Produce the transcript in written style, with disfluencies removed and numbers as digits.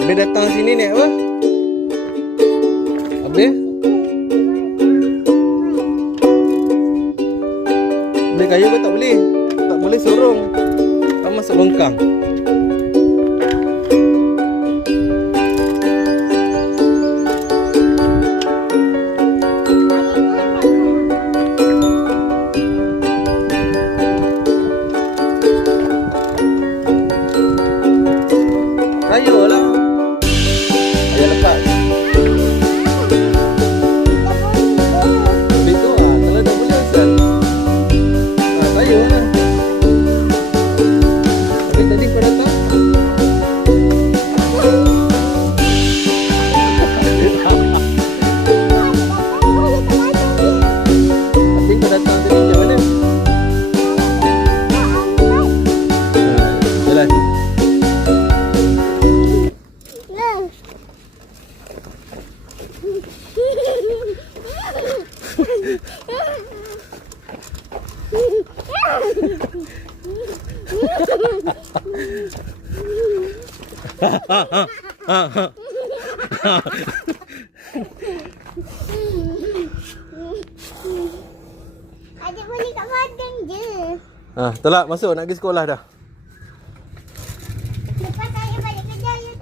Habis datang sini ni apa? Habis? Boleh kayu ke tak boleh? Tak boleh sorong. Tak masuk longkang. Kayu lah. Ayah lepas. Habis tu lah. Kalau dah boleh asal. Kayu lah. Habis tadi kau datang. Habis kau datang tadi macam mana? Jalan. Adik boleh kat badan je. Tolak masuk nak pergi sekolah dah.